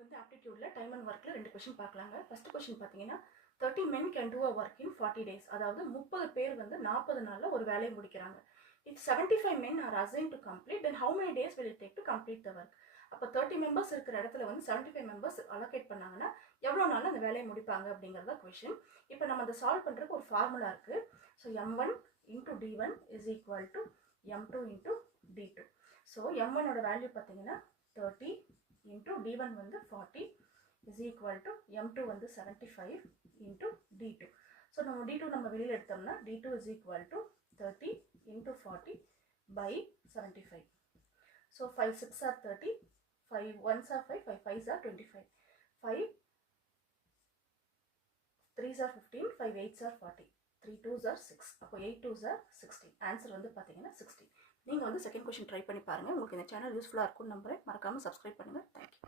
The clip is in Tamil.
இன்னைக்கு வந்து ஆப்டிடியூட்ல டைம் அண்ட் ஒர்க்ல ரெண்டு क्वेश्चन பார்க்கலாங்க. ஃபர்ஸ்ட் क्वेश्चन பாத்தீங்கன்னா 30 men can do a work in 40 days. அதாவது 30 பேர் வந்து 40 நாள்ல ஒரு வேலையை முடிக்கறாங்க. If 75 men are assigned to complete, then how many days will it take to complete the work? அப்ப 30 மெம்பர்ஸ் இருக்கிற இடத்துல வந்து 75 மெம்பர்ஸ் அலோகேட் பண்ணாங்கன்னா எவ்வளவு நாள்ல அந்த வேலையை முடிப்பாங்க அப்படிங்கறத क्वेश्चन. இப்போ நம்ம அதை சால்வ் பண்றதுக்கு ஒரு ஃபார்முலா இருக்கு. So m1 into d1 is equal to m2 into d2. So m1 ஓட வேல்யூ பாத்தீங்கன்னா 30 into d1 வந்து 40 is equal to m2 வந்து 75 into d2. So நம்ம d2 நம்ம வெளியில எடுத்தோம்னா d2 is equal to 30 into 40 by 75. So 5 6 are 30, 5 1s are 5, 5 5s are 25, 5 3s are 15, 5 8s are 40, 3 2s are 6. அப்போ 8 2s are 16. ஆன்சர் வந்து பாத்தீங்கன்னா 16. நீங்க வந்து செகண்ட் क्वेश्चन ட்ரை பண்ணி பாருங்க. உங்களுக்கு இந்த சேனல் யூஸ்ஃபுல்லா இருக்கும்னு நம்புறேன். மறக்காம Subscribe பண்ணுங்க. Thank you.